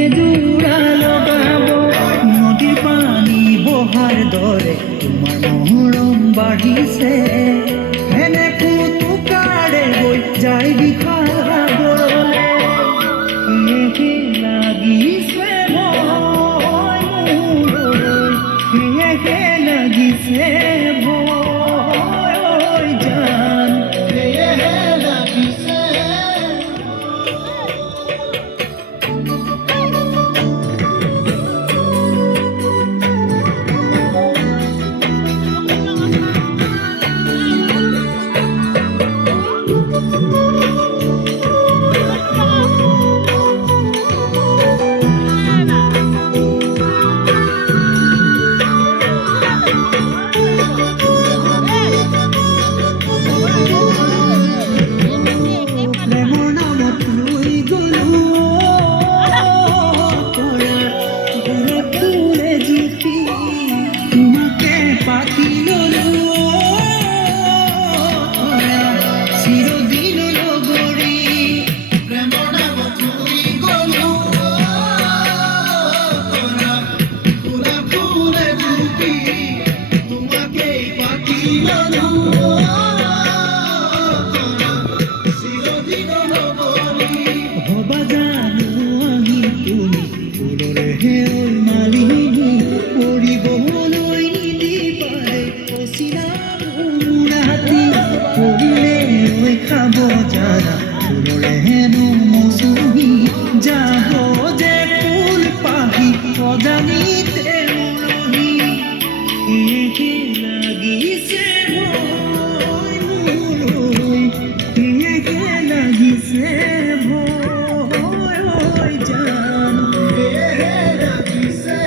যে জোড়ালো গাবো নদীর পানি বহার দরে তোমার মহরম বাঢ়িছে এনে কুতুকাৰে গৈ যায় বিখাৰা গৰলে একে লাগিছে ভয় মোৰ একে লাগিছে ভয় জান একে লাগিছে খাবো যারা ফুলরে হেনু মৌসুমি যাব যে ফুল পাখি অজানিতে মরহি একে লাগিছে ভয় মোরই একে লাগিছে ভয় জান একে লাগিছে